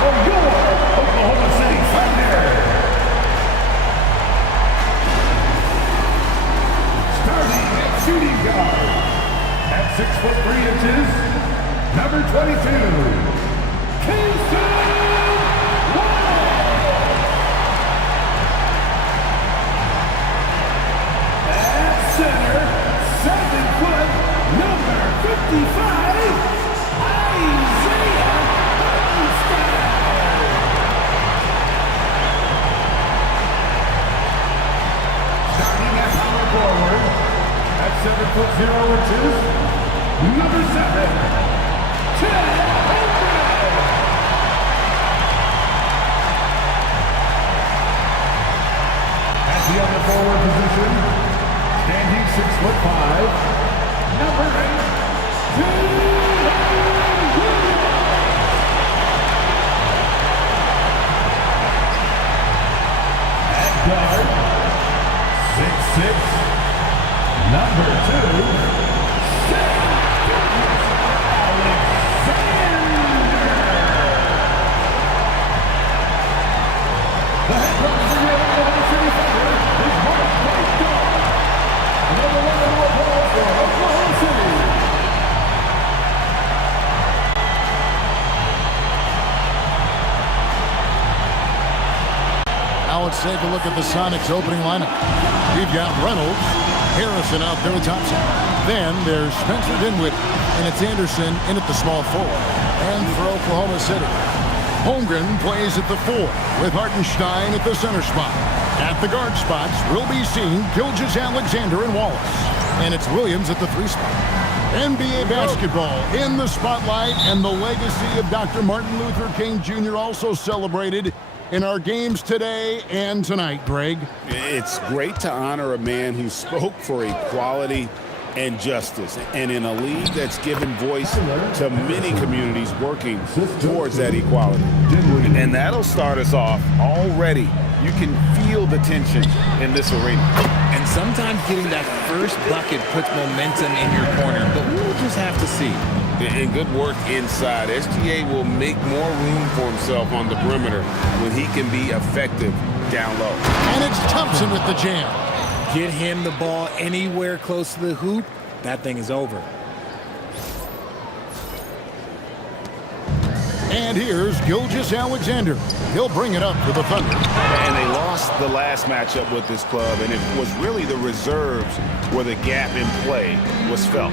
for your Oklahoma City Thunder. Starting at shooting guard, at 6'3", number 22, center, 7 foot, number 55, Isaiah Hartenstein. Starting at power forward, at 7'0", number 7, Chet Holmgren. At the other forward position, standing 6'5", number 8, at guard, 6'6", number 2, Shai Gilgeous-Alexander. The head coach for your Oklahoma City Thunder is MythQuill. Another round of applause for Oklahoma City. Now let's take a look at the Sonics opening lineup. We've got Reynolds, Harrison out there with Thompson. Then there's Spencer Dinwiddie, and it's Anderson in at the small forward. And for Oklahoma City, Holmgren plays at the 4 with Hartenstein at the center spot. At the guard spots, we'll be seeing Gilgeous-Alexander and Wallace. And it's Williams at the 3 spot. NBA basketball in the spotlight, and the legacy of Dr. Martin Luther King Jr. also celebrated in our games today and tonight, Greg. It's great to honor a man who spoke for equality and justice, and in a league that's given voice to many communities working towards that equality. And that'll start us off already. You can feel the tension in this arena. And sometimes getting that first bucket puts momentum in your corner, but we'll just have to see. And good work inside. SGA will make more room for himself on the perimeter when he can be effective down low. And it's Thompson with the jam. Get him the ball anywhere close to the hoop, that thing is over. And here's Gilgeous-Alexander. He'll bring it up for the Thunder. And they lost the last matchup with this club, and it was really the reserves where the gap in play was felt.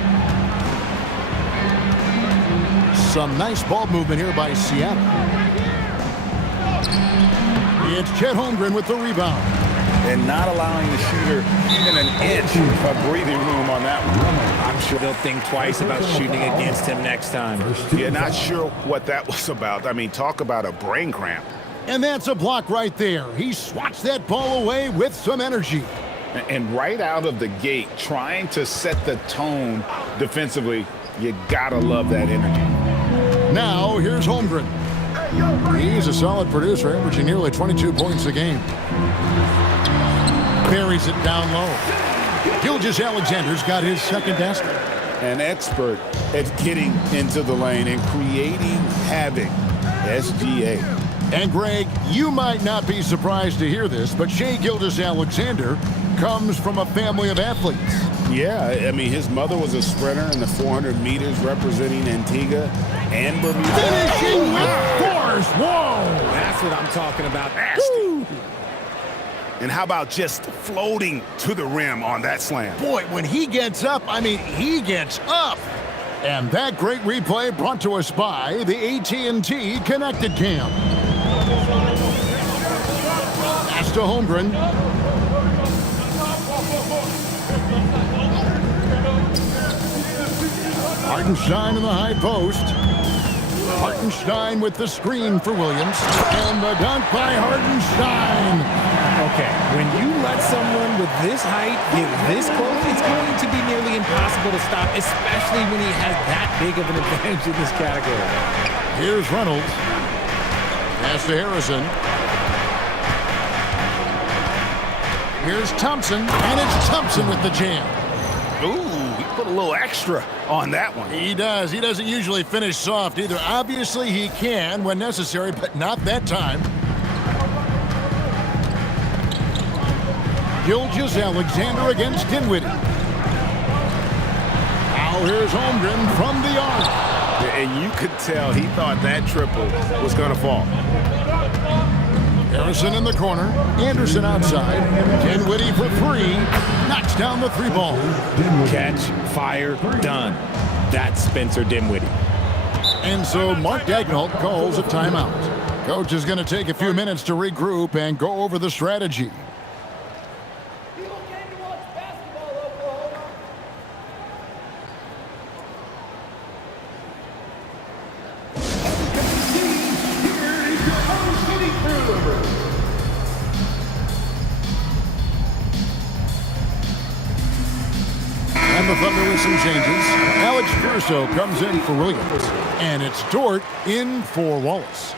Some nice ball movement here by Seattle. It's Chet Holmgren with the rebound. And not allowing the shooter even an inch of breathing room on that one. I'm sure they'll think twice about shooting against him next time. Yeah, not sure what that was about. I mean, talk about a brain cramp. And that's a block right there. He swats that ball away with some energy. And right out of the gate, trying to set the tone defensively, you gotta love that energy. Now, here's Holmgren. He's a solid producer, averaging nearly 22 points a game. Buries it down low. Gilgeous-Alexander's got his second basket. An expert at getting into the lane and creating havoc. SGA. And Greg, you might not be surprised to hear this, but Shai Gilgeous-Alexander comes from a family of athletes. Yeah, I mean, his mother was a sprinter in the 400 meters representing Antigua and Bermuda. Finishing with force. Whoa! That's what I'm talking about. Nasty. And how about just floating to the rim on that slam? Boy, when he gets up, I mean, he gets up. And that great replay brought to us by the AT&T Connected Cam. Pass to Holmgren. Hartenstein in the high post. Hartenstein with the screen for Williams. And the dunk by Hartenstein. Okay, when you let someone with this height get this close, it's going to be nearly impossible to stop, especially when he has that big of an advantage in this category. Here's Reynolds. Pass to Harrison. Here's Thompson, and it's Thompson with the jam. Ooh, he put a little extra on that one. He does. He doesn't usually finish soft either. Obviously, he can when necessary, but not that time. Gilgeous-Alexander against Dinwiddie. Now here's Holmgren from the arc. And you could tell he thought that triple was going to fall. Harrison in the corner. Anderson outside. Dinwiddie for three. Knocks down the three ball. Catch, fire, done. That's Spencer Dinwiddie. And so Mark Daigneault calls a timeout. Coach is going to take a few minutes to regroup and go over the strategy. And the Thunder with some changes. Alex Caruso comes in for Williams. And it's Dort in for Wallace.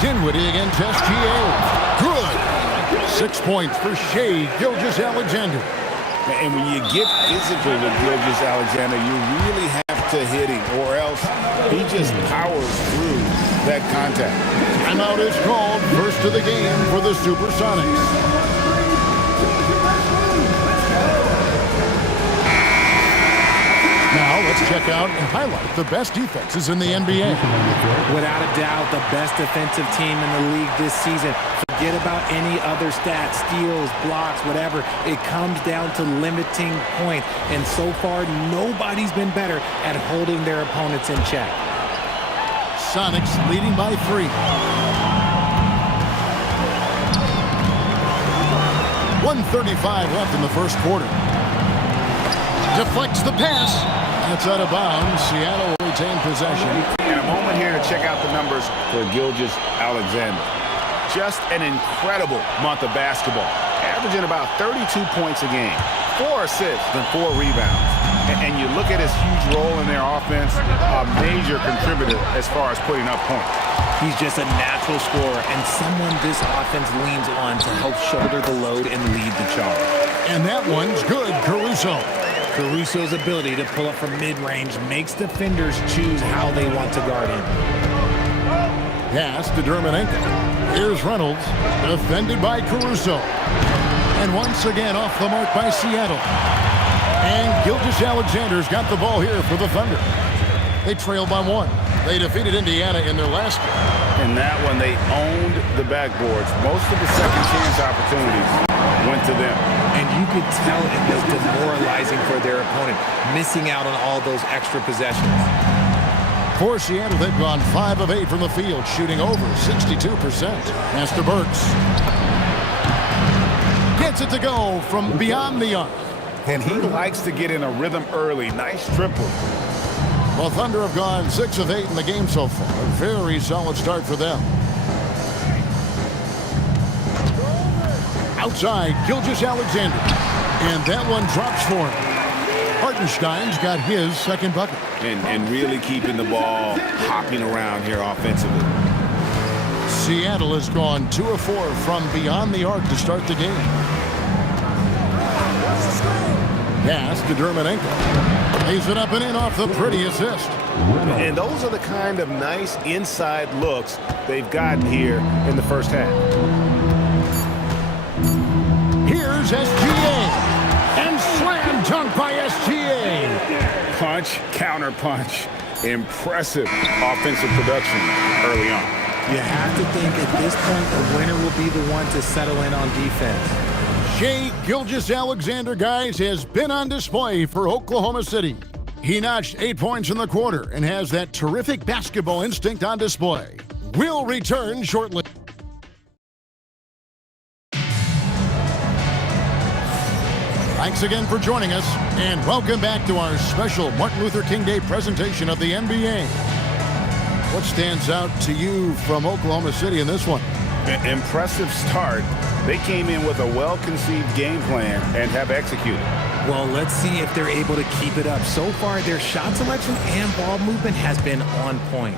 Dinwiddie against SGA. Good. 6 points for Shai Gilgeous-Alexander. And when you get physical with Gilgeous-Alexander, you really have to hit him, or else he just powers through that contact. Timeout is called. First of the game for the Supersonics. Now let's check out and highlight the best defenses in the NBA. Without a doubt, the best defensive team in the league this season. Forget about any other stats, steals, blocks, whatever. It comes down to limiting points. And so far, nobody's been better at holding their opponents in check. Sonics leading by 3. 1:35 left in the first quarter. Deflects the pass. That's out of bounds. Seattle will retain possession. And a moment here to check out the numbers for Gilgeous-Alexander. Just an incredible month of basketball. Averaging about 32 points a game. 4 assists and 4 rebounds. And you look at his huge role in their offense, a major contributor as far as putting up points. He's just a natural scorer and someone this offense leans on to help shoulder the load and lead the charge. And that one's good, Caruso. Caruso's ability to pull up from mid-range makes defenders choose how they want to guard him. Pass to Dermanenko. Here's Reynolds, defended by Caruso. And once again off the mark by Seattle. And Gilgeous-Alexander's got the ball here for the Thunder. They trail by 1. They defeated Indiana in their last game. In that one, they owned the backboards. Most of the second chance opportunities went to them. And you could tell it was demoralizing for their opponent, missing out on all those extra possessions. For Seattle, they've gone 5 of 8 from the field, shooting over 62%. Pass to Burks. Gets it to go from beyond the arc. And he likes to get in a rhythm early. Nice triple. The Thunder have gone 6 of 8 in the game so far. A very solid start for them. Outside, Gilgeous-Alexander. And that one drops for him. Hartenstein's got his second bucket. And really keeping the ball hopping around here offensively. Seattle has gone 2 of 4 from beyond the arc to start the game. Pass to Dermanenko. Lays it up and in off the pretty assist. And those are the kind of nice inside looks they've gotten here in the first half. Here's SGA. And slam dunk by SGA. Punch, counter punch. Impressive offensive production early on. You have to think at this point the winner will be the one to settle in on defense. Shai Gilgeous-Alexander, guys, has been on display for Oklahoma City. He notched 8 points in the quarter and has that terrific basketball instinct on display. We'll return shortly. Thanks again for joining us, and welcome back to our special Martin Luther King Day presentation of the NBA. What stands out to you from Oklahoma City in this one? Impressive start. They came in with a well-conceived game plan and have executed. Well, let's see if they're able to keep it up. So far, their shot selection and ball movement has been on point.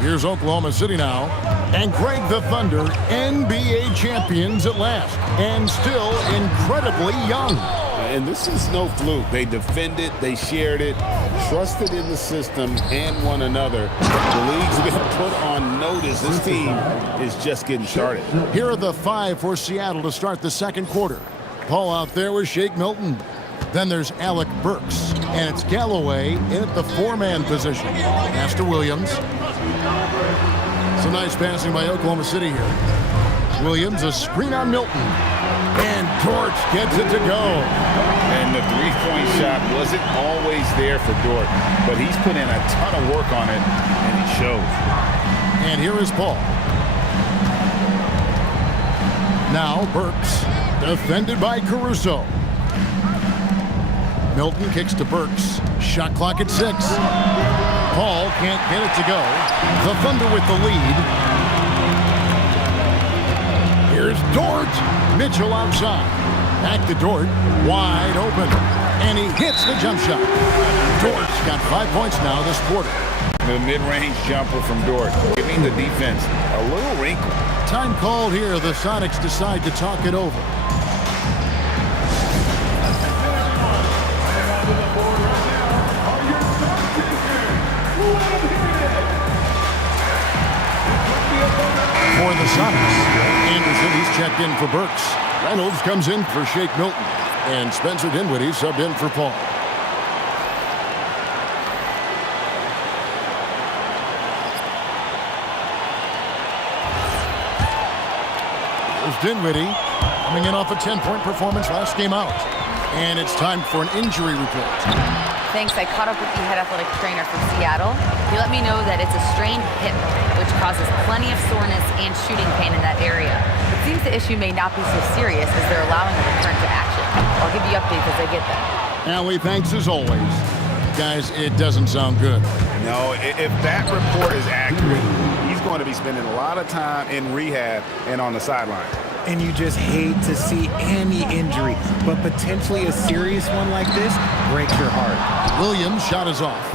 Here's Oklahoma City now. And Greg, the Thunder, NBA champions at last. And still incredibly young. And this is no fluke. They defended, they shared it, trusted in the system and one another. The league's been put on notice. This team is just getting started. Here are the 5 for Seattle to start the second quarter. Paul out there with Shake Milton. Then there's Alec Burks. And it's Galloway in at the 4-man position. Pass to Williams. Some nice passing by Oklahoma City here. Williams, a screen on Milton. And Dort gets it to go. And the three-point shot wasn't always there for Dort, but he's put in a ton of work on it, and it shows. And here is Paul. Now Burks, defended by Caruso. Milton kicks to Burks. Shot clock at 6. Paul can't get it to go. The Thunder with the lead. Here's Dort. Mitchell outside. Back to Dort. Wide open. And he hits the jump shot. Dort's got 5 points now this quarter. The mid-range jumper from Dort, giving the defense a little wrinkle. Time called here. The Sonics decide to talk it over. For the Sonics, Anderson, he's checked in for Burks. Reynolds comes in for Shake Milton. And Spencer Dinwiddie subbed in for Paul. There's Dinwiddie coming in off a 10-point performance last game out. And it's time for an injury report. Thanks. I caught up with the head athletic trainer from Seattle. He let me know that it's a strained hip, which causes plenty of soreness and shooting pain in that area. It seems the issue may not be so serious as they're allowing a return to action. I'll give you updates as I get them. Allie, thanks as always. Guys, it doesn't sound good. No, if that report is accurate, he's going to be spending a lot of time in rehab and on the sideline. And you just hate to see any injury, but potentially a serious one like this breaks your heart. Williams' shot is off.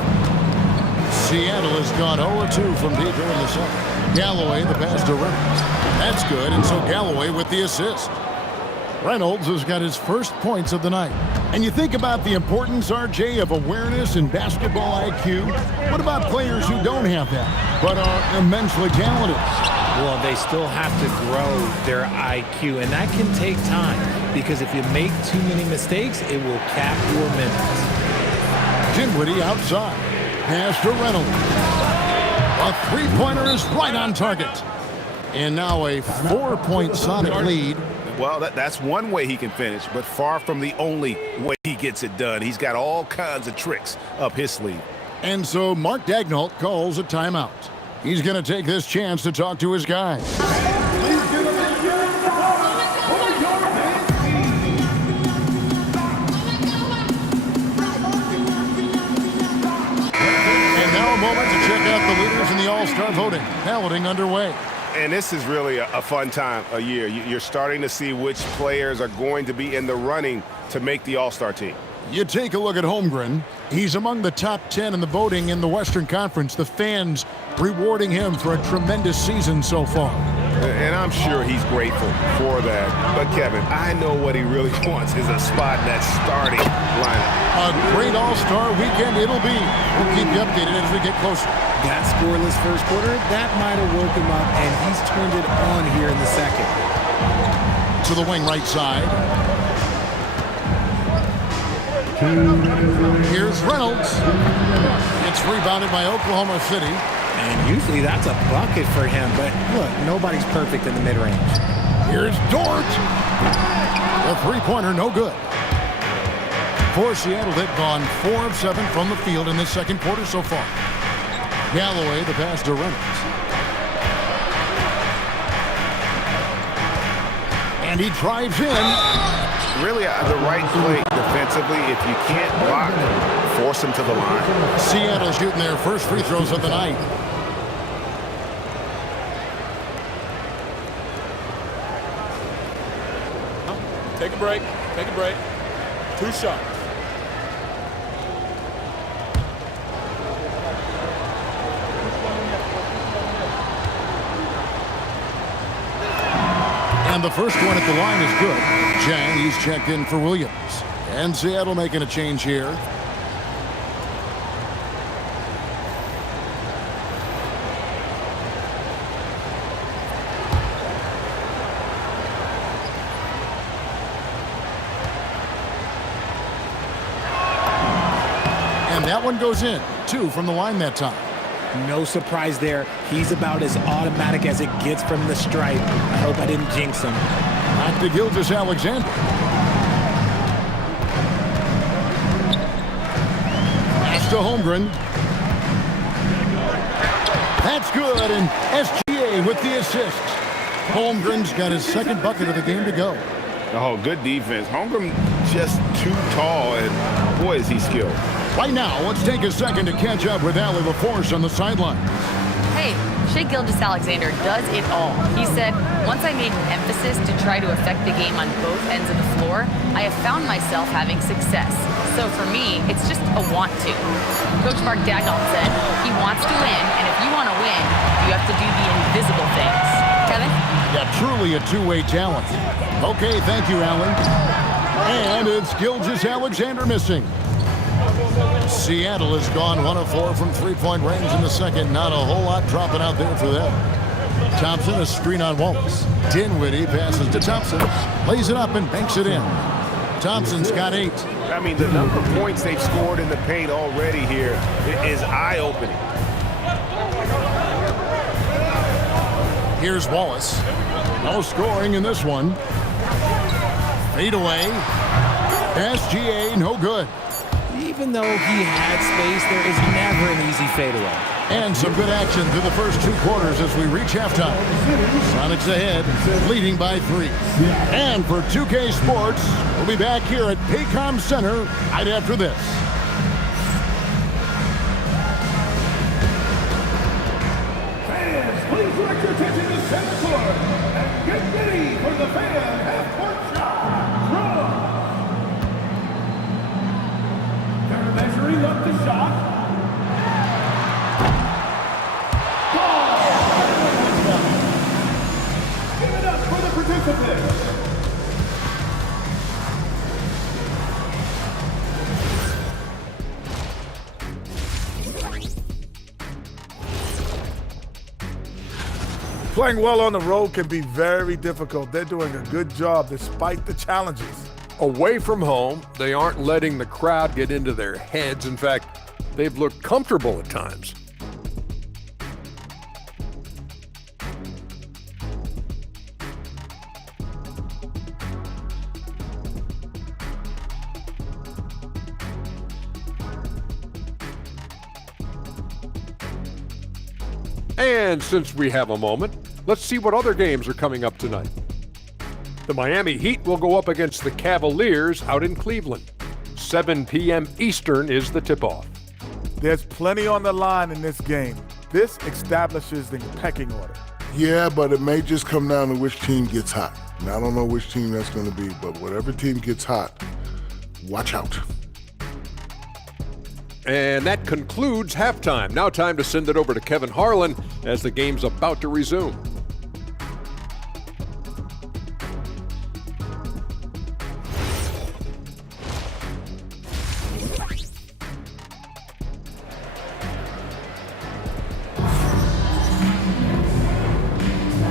Seattle has gone 0-2 from deep here in the second. Galloway, the pass to Reynolds. That's good, and so Galloway with the assist. Reynolds has got his first points of the night. And you think about the importance, RJ, of awareness and basketball IQ. What about players who don't have that, but are immensely talented? Well, they still have to grow their IQ, and that can take time because if you make too many mistakes, it will cap your minutes. Dinwiddie outside. Pass to Reynolds. A three-pointer is right on target. And now a 4-point Sonic lead. Well, that's one way he can finish, but far from the only way he gets it done. He's got all kinds of tricks up his sleeve. And so Mark Daigneault calls a timeout. He's going to take this chance to talk to his guys. And now a moment to check out the leaders in the All-Star voting. Balloting underway. And this is really a fun time of year. You're starting to see which players are going to be in the running to make the All-Star team. You take a look at Holmgren. He's among the top 10 in the voting in the Western Conference. The fans rewarding him for a tremendous season so far. And I'm sure he's grateful for that. But, Kevin, I know what he really wants is a spot in that starting lineup. A great All-Star weekend it'll be. We'll keep you updated as we get closer. That scoreless first quarter, that might have woke him up, and he's turned it on here in the second. To the wing right side. Here's Reynolds. It's rebounded by Oklahoma City. And usually that's a bucket for him, but look, nobody's perfect in the mid-range. Here's Dort. The three-pointer, no good. For Seattle, they've gone 4 of 7 from the field in this second quarter so far. Galloway, the pass to Reynolds. And he drives in. Really the right play defensively. If you can't block, force him to the line. Seattle shooting their first free throws of the night. Take a break. Take a break. 2 shots. And the first one at the line is good. Chang, he's checked in for Williams. And Seattle making a change here. And that one goes in. 2 from the line that time. No surprise there. He's about as automatic as it gets from the stripe. I hope I didn't jinx him. Back to Gilgeous-Alexander. Pass to Holmgren. That's good, and SGA with the assist. Holmgren's got his second bucket of the game to go. Oh, good defense. Holmgren just too tall, and boy, is he skilled. Right now, let's take a second to catch up with Allie LaForce on the sideline. Hey, Shai Gilgeous-Alexander does it all. He said, once I made an emphasis to try to affect the game on both ends of the floor, I have found myself having success. So for me, it's just a want to. Coach Mark Daigneault said he wants to win, and if you want to win, you have to do the invisible things. Kevin? Yeah, truly a two-way talent. Okay, thank you, Allie. And it's Gilgeous-Alexander missing. Seattle has gone 1 of 4 from three-point range in the second. Not a whole lot dropping out there for them. Thompson, a screen on Wallace. Dinwiddie passes to Thompson. Lays it up and banks it in. Thompson's got 8. I mean, the number of points they've scored in the paint already here is eye-opening. Here's Wallace. No scoring in this one. Fade away. SGA, no good. Even though he had space, there is never an easy fadeaway. And some good action through the first 2 quarters as we reach halftime. Sonics ahead, leading by 3. And for 2K Sports, we'll be back here at Paycom Center right after this. Fans, please direct your attention to center court and get ready for the fan half-court shot. Draw. They're measuring up the shot. Give it up for the participants. Playing well on the road can be very difficult. They're doing a good job despite the challenges. Away from home, they aren't letting the crowd get into their heads. In fact, they've looked comfortable at times. And since we have a moment, let's see what other games are coming up tonight. The Miami Heat will go up against the Cavaliers out in Cleveland. 7 p.m. Eastern is the tip-off. There's plenty on the line in this game. This establishes the pecking order. Yeah, but it may just come down to which team gets hot. And I don't know which team that's going to be, but whatever team gets hot, watch out. And that concludes halftime. Now time to send it over to Kevin Harlan as the game's about to resume.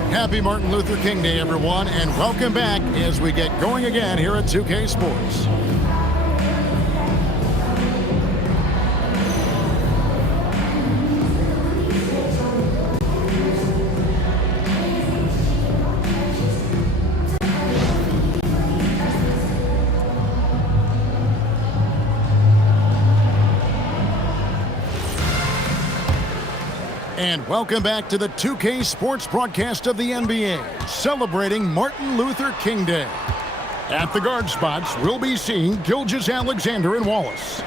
Happy Martin Luther King Day, everyone, and welcome back as we get going again here at 2K Sports. And welcome back to the 2K Sports broadcast of the NBA, celebrating Martin Luther King Day. At the guard spots, we'll be seeing Gilgeous-Alexander and Wallace.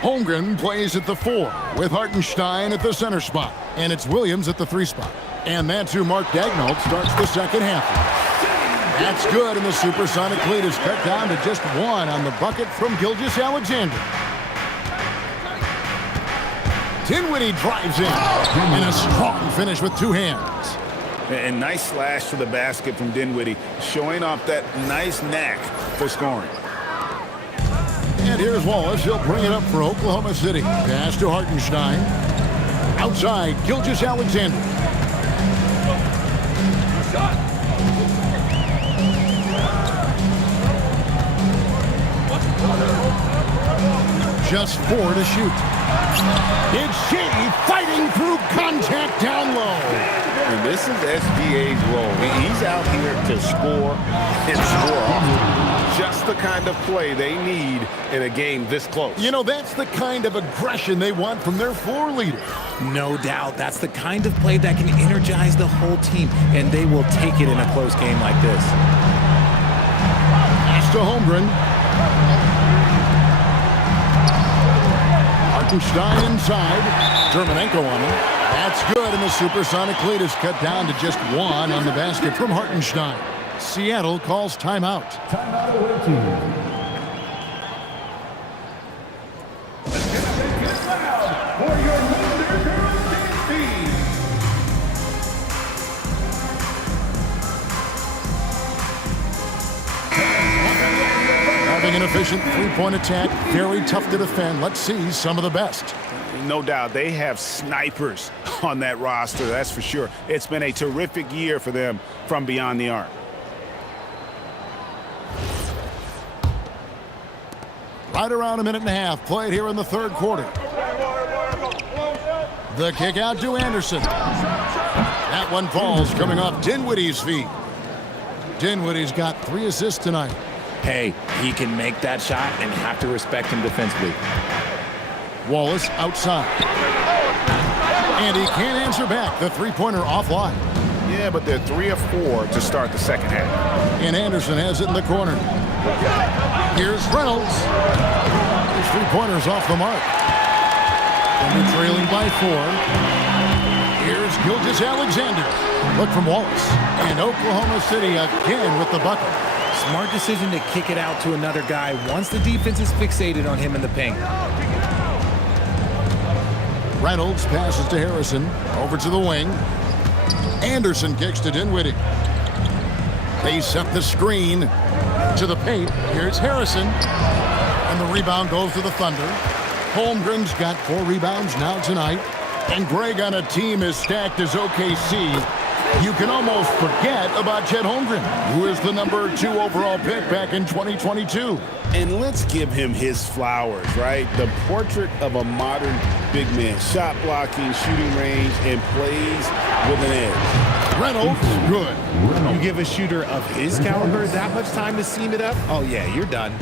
Holmgren plays at the 4, with Hartenstein at the center spot, and it's Williams at the 3 spot. And that's who Mark Daigneault starts the second half. That's good, and the Supersonic lead is cut down to just one on the bucket from Gilgeous-Alexander. Dinwiddie drives in, and a strong finish with two hands. And nice slash to the basket from Dinwiddie, showing off that nice knack for scoring. And here's Wallace. He'll bring it up for Oklahoma City. Pass to Hartenstein. Outside, Gilgeous-Alexander. Just 4 to shoot. It's Shai fighting through contact down low. And this is SGA's role. He's out here to score and score often. Just the kind of play they need in a game this close. You know, that's the kind of aggression they want from their floor leader. No doubt. That's the kind of play that can energize the whole team, and they will take it in a close game like this. Pass to Holmgren. Hartenstein inside. Dermonenko on him. That's good, and the Supersonic lead is cut down to just one on the basket from Hartenstein. Seattle calls timeout. Timeout away team. Get loud for your Wonder Girls dance team. Having an efficient three-point attack, very tough to defend. Let's see some of the best. No doubt, they have snipers on that roster, that's for sure. It's been a terrific year for them from beyond the arc. Right around a minute and a half played here in the third quarter. The kick out to Anderson. That one falls coming off Dinwiddie's feet. Dinwiddie's got 3 assists tonight. Hey, he can make that shot and have to respect him defensively. Wallace outside. And he can't answer back. The three-pointer offline. Yeah, but they're 3 of 4 to start the second half. And Anderson has it in the corner. Here's Reynolds. His three-pointer's off the mark. And they're trailing by 4. Here's Gilgeous-Alexander. Look from Wallace. And Oklahoma City again with the bucket. Smart decision to kick it out to another guy once the defense is fixated on him in the paint. Reynolds passes to Harrison. Over to the wing. Anderson kicks to Dinwiddie. They set the screen to the paint. Here's Harrison. And the rebound goes to the Thunder. Holmgren's got 4 rebounds now tonight. And Greg, on a team as stacked as OKC, you can almost forget about Chet Holmgren, who is the number 2 overall pick back in 2022. And let's give him his flowers, right? The portrait of a modern big man. Shot blocking, shooting range, and plays with an edge. Reynolds, good. You give a shooter of his caliber that much time to seam it up? Oh, yeah, you're done.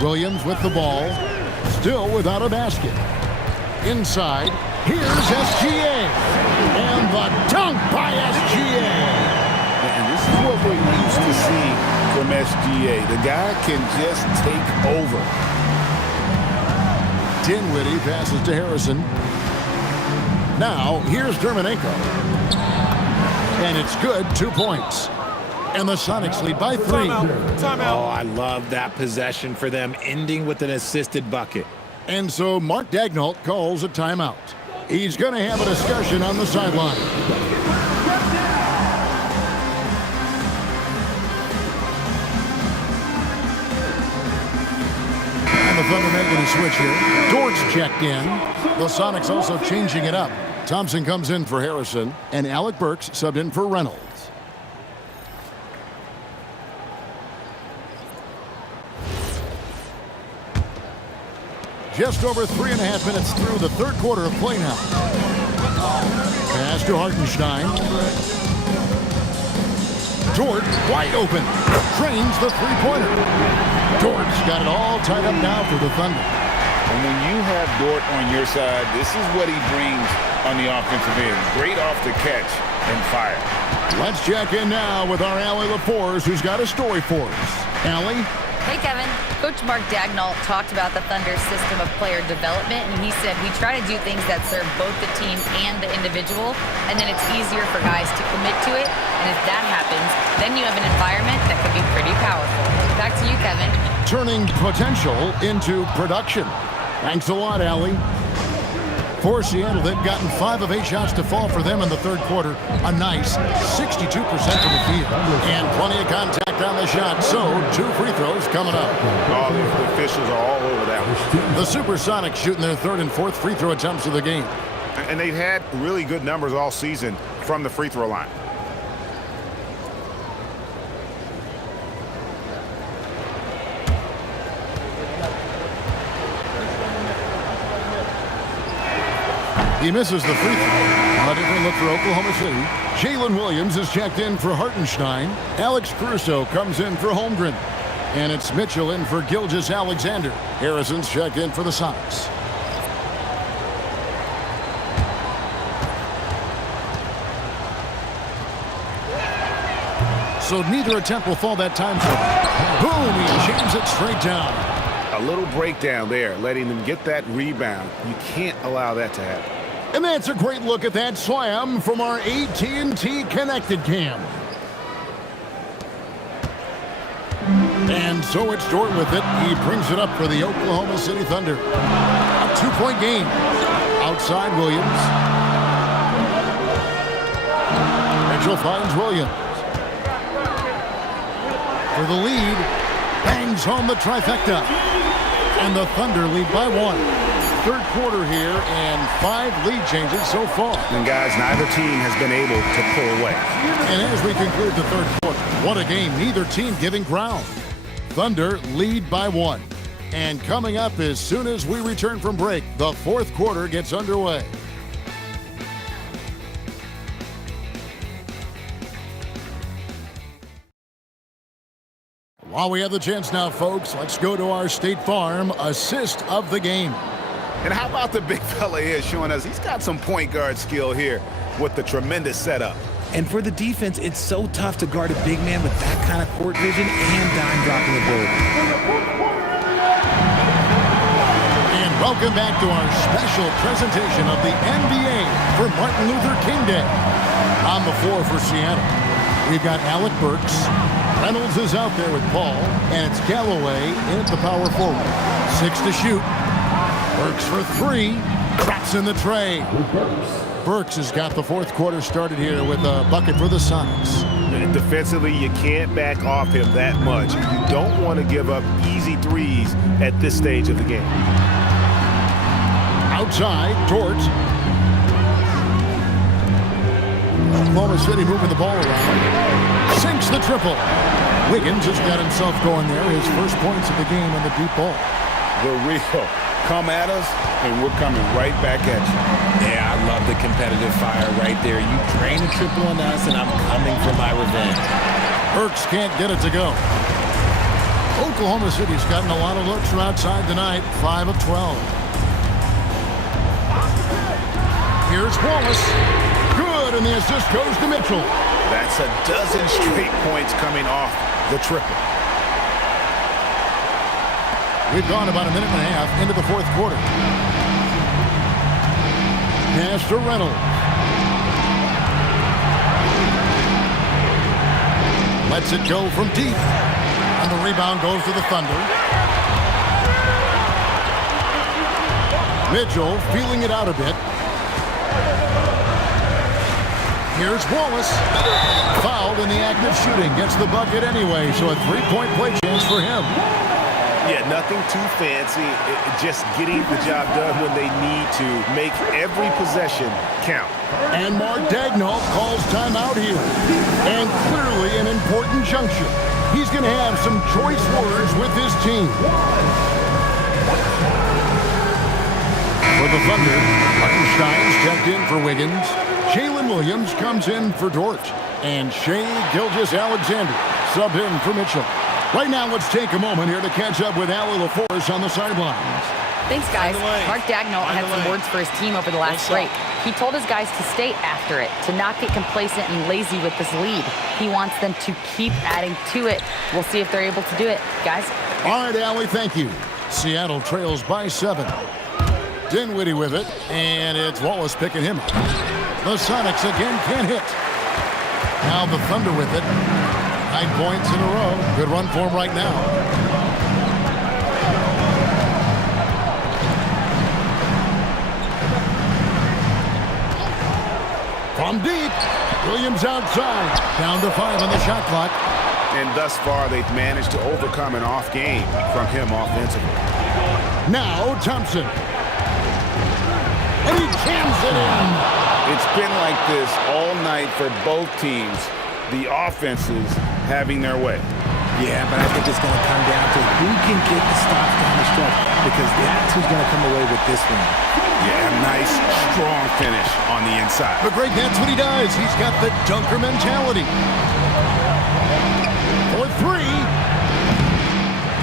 Williams with the ball, still without a basket. Inside, here's SGA. And the dunk by SGA. And this is what we're used to seeing from SGA. The guy can just take over. Dinwiddie passes to Harrison. Now, here's Dermonenko. And it's good, 2 points. And the Sonics lead by 3. Timeout. Oh, I love that possession for them, ending with an assisted bucket. And so Mark Daigneault calls a timeout. He's going to have a discussion on the sideline. And the Thunder making a switch here. Dort's checked in. The Sonics also changing it up. Thompson comes in for Harrison, and Alec Burks subbed in for Reynolds. Just over 3.5 minutes through the third quarter of play now. Pass to Hartenstein. Dort wide open. Trains the three-pointer. Dort's got it all tied up now for the Thunder. And when you have Dort on your side, this is what he brings on the offensive end. Great off the catch and fire. Let's check in now with our Allie LaForce, who's got a story for us. Allie? Hey, Kevin. Coach Mark Daigneault talked about the Thunder's system of player development, and he said, we try to do things that serve both the team and the individual, and then it's easier for guys to commit to it, and if that happens, then you have an environment that can be pretty powerful. Back to you, Kevin. Turning Potential into production. Thanks a lot, Allie. For Seattle, they've gotten 5 of 8 shots to fall for them in the third quarter. A nice 62% from the field. And plenty of contact on the shot. So, 2 free throws coming up. All the officials are all over that one. The Supersonics shooting their 3rd and 4th free throw attempts of the game. And they've had really good numbers all season from the free throw line. He misses the free throw. A different look for Oklahoma City. Jalen Williams is checked in for Hartenstein. Alex Caruso comes in for Holmgren. And it's Mitchell in for Gilgeous-Alexander. Harrison's checked in for the Sonics. So neither attempt will fall that time for him. Boom! He jams it straight down. A little breakdown there, letting them get that rebound. You can't allow that to happen. And that's a great look at that slam from our AT&T connected cam. And so it's Dort with it. He brings it up for the Oklahoma City Thunder. A 2-point game. Outside Williams. Mitchell finds Williams. For the lead. Bangs home the trifecta. And the Thunder lead by 1. Third quarter here and 5 lead changes so far. And guys, neither team has been able to pull away. And as we conclude the third quarter, what a game, neither team giving ground. Thunder lead by 1. And coming up as soon as we return from break, the fourth quarter gets underway. While we have the chance now, folks, let's go to our State Farm assist of the game. And how about the big fella here showing us he's got some point guard skill here with the tremendous setup. And for the defense, it's so tough to guard a big man with that kind of court vision and dime dropping the ball. And welcome back to our special presentation of the NBA for Martin Luther King Day. On the floor for Seattle, we've got Alec Burks. Reynolds is out there with Paul, and it's Galloway in at the power forward. 6 to shoot. Burks for 3. Drops in the tray. Burks has got the fourth quarter started here with a bucket for the Sonics. And defensively, you can't back off him that much. You don't want to give up easy threes at this stage of the game. Outside, Dort. Oklahoma City moving the ball around. Sinks the triple. Wiggins has got himself going there. His first points of the game on the deep ball. The real come at us, and we're coming right back at you. Yeah, I love the competitive fire right there. You drain a triple on us, and I'm coming for my revenge. Burks can't get it to go. Oklahoma City's gotten a lot of looks from outside tonight. 5 of 12. Here's Wallace. Good, and the assist goes to Mitchell. That's a dozen straight points coming off the triple. We've gone about a minute and a half into the fourth quarter. Pass to Reynolds. Lets it go from deep. And the rebound goes to the Thunder. Mitchell feeling it out a bit. Here's Wallace. Fouled in the act of shooting. Gets the bucket anyway, so a 3-point play chance for him. Yeah, nothing too fancy. Just getting the job done when they need to. Make every possession count. And Mark Daigneault calls timeout here. And clearly an important juncture. He's going to have some choice words with his team. For the Thunder, Hartenstein's checked in for Wiggins. Jalen Williams comes in for Dort. And Shai Gilgeous-Alexander sub in for Mitchell. Right now, let's take a moment here to catch up with Allie LaForce on the sidelines. Thanks, guys. Mark Daigneault had some words for his team over the last break. He told his guys to stay after it, to not get complacent and lazy with this lead. He wants them to keep adding to it. We'll see if they're able to do it. Guys? All right, Allie, thank you. Seattle trails by 7. Dinwiddie with it, and it's Wallace picking him up. The Sonics again can't hit. Now the Thunder with it. 9 points in a row. Good run for him right now. From deep, Williams outside. Down to 5 on the shot clock. And thus far, they've managed to overcome an off game from him offensively. Now Thompson. And he jams it in. It's been like this all night for both teams. The offenses having their way. Yeah, but I think it's going to come down to who can get the stops down the stretch, because that's who's going to come away with this one. Yeah, nice, strong finish on the inside. But Greg, that's what he does. He's got the dunker mentality. For 3.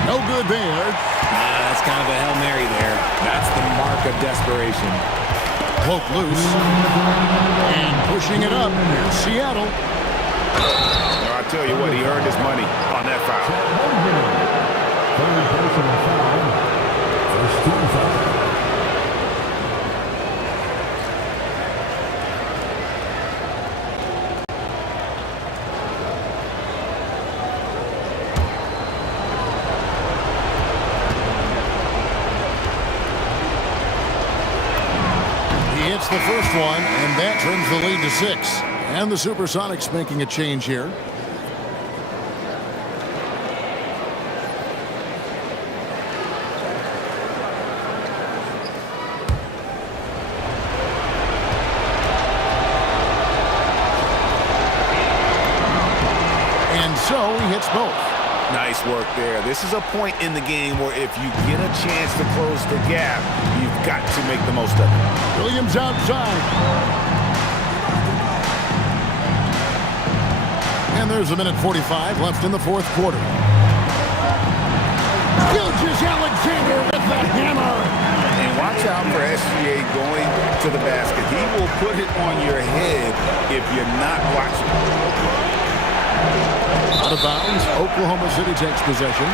No good there. That's kind of a Hail Mary there. That's the mark of desperation. Poke loose. And pushing it up. Here's Seattle. I'll tell you what, he earned his money on that foul. Third personal foul. First team foul. He hits the first one, and that turns the lead to 6. And the Supersonics making a change here. And so he hits both. Nice work there. This is a point in the game where if you get a chance to close the gap, you've got to make the most of it. Williams outside. And there's 1:45 left in the fourth quarter. Gilgeous-Alexander with the hammer. And watch out for SGA going to the basket. He will put it on your head if you're not watching. Out of bounds, Oklahoma City takes possession.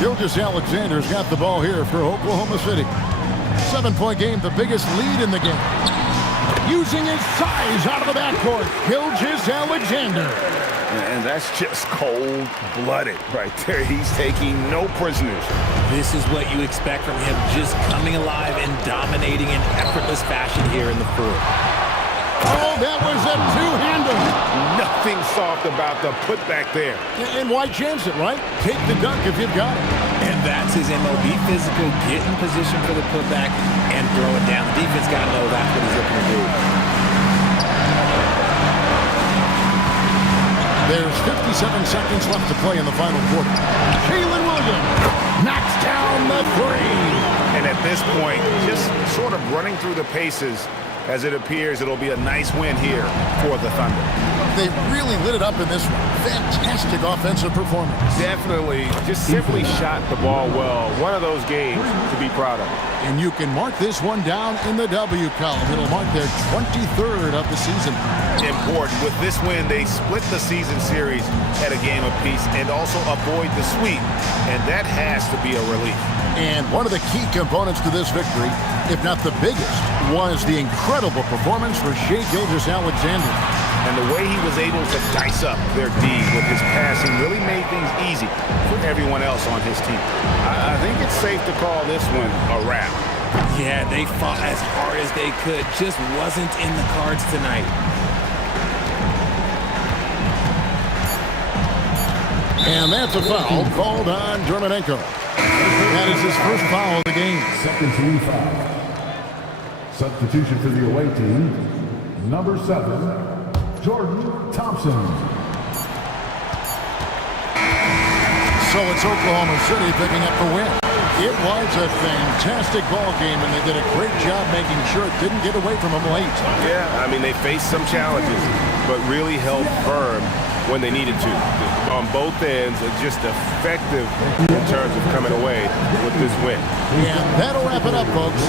Gilgeous-Alexander's got the ball here for Oklahoma City. 7-point game, the biggest lead in the game. Using his size out of the backcourt, Gilgeous-Alexander. And that's just cold-blooded right there. He's taking no prisoners. This is what you expect from him, just coming alive and dominating in effortless fashion here in the fourth. Oh, that was a two-hander. Nothing soft about the putback there. And why chance it, right? Take the dunk if you've got it. And that's his MO. Be physical, get in position for the putback, and throw it down. The defense got to know that's what he's looking to do. There's 57 seconds left to play in the final quarter. Jalen Williams knocks down the 3. And at this point, just sort of running through the paces. As it appears, it'll be a nice win here for the Thunder. They really lit it up in this one. Fantastic offensive performance. Definitely. Just simply shot the ball well. One of those games to be proud of. And you can mark this one down in the W column. It'll mark their 23rd of the season. Important. With this win, they split the season series at a game apiece and also avoid the sweep. And that has to be a relief. And one of the key components to this victory, if not the biggest, was the incredible performance for Shai Gilgeous-Alexander. And the way he was able to dice up their D with his passing really made things easy for everyone else on his team. I think it's safe to call this one a wrap. Yeah, they fought as hard as they could. Just wasn't in the cards tonight. And that's a foul called on Dermonenko. That is his first foul of the game. Second team foul. Substitution for the away team, number 7, Jordan Thompson. So it's Oklahoma City picking up the win. It was a fantastic ball game, and they did a great job making sure it didn't get away from them late. Yeah, I mean, they faced some challenges, but really held firm when they needed to. On both ends, are just effective in terms of coming away with this win. And that'll wrap it up, folks.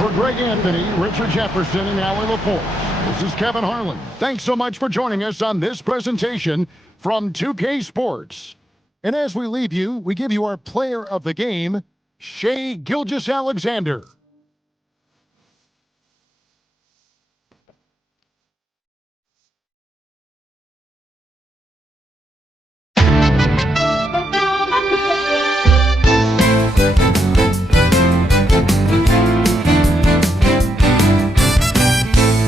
For Greg Anthony, Richard Jefferson, and Alan LaPorte, this is Kevin Harlan. Thanks so much for joining us on this presentation from 2K Sports. And as we leave you, we give you our player of the game, Shai Gilgeous-Alexander.